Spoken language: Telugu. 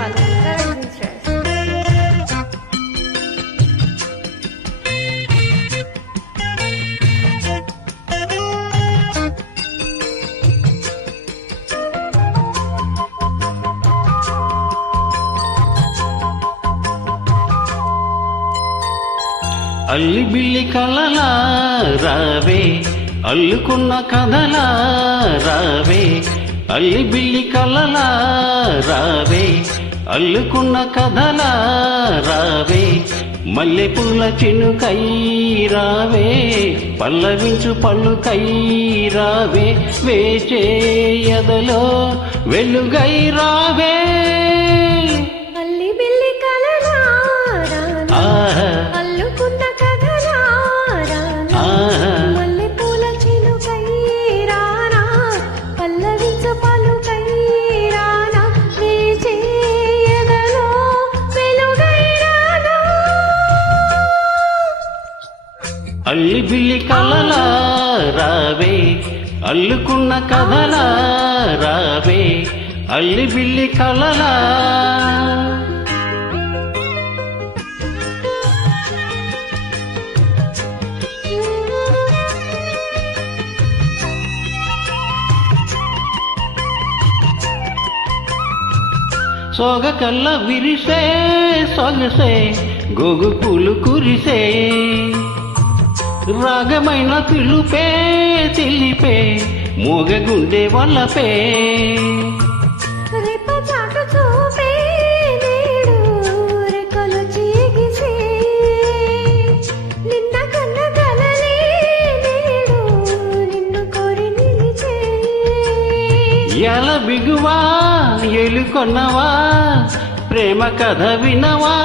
follow current stress. అల్లి బిల్లి కలలా రావే అల్లుకున్న కథలా రావే అల్లి బిల్లి కలలా రావే అల్లుకున్న కథలా రావే మల్లె పూల చినుకై రావే పల్లవించు పళ్ళుకై రావే వేచేయదలో వెలుగై రావే అల్లి బిల్లి కలలా రావే అల్లుకున్న కథలా రావే మల్లె పూల చినుకై రానా పల్లవించు పలుకై రానా వేచేయదలో వెలుగై రానా. అల్లి బిల్లి కలలా రావే అల్లుకున్న కథలా రావే అల్లి బిల్లి కలలా. సోగ కల్ల విరిసే సొగసే గోగు పూలు కురిసే రాగమైన పిలుపే తెలిపే మోగ గుండె వల్లపే రేపచాటు చూపే నేడు రెక్కలు చీగిసే నిన్న కన్న కలలే నేడు నిన్ను కోరి నిలిచే. ఎల బిగువా ఎలుకొన్నవా ప్రేమ కథ వినవా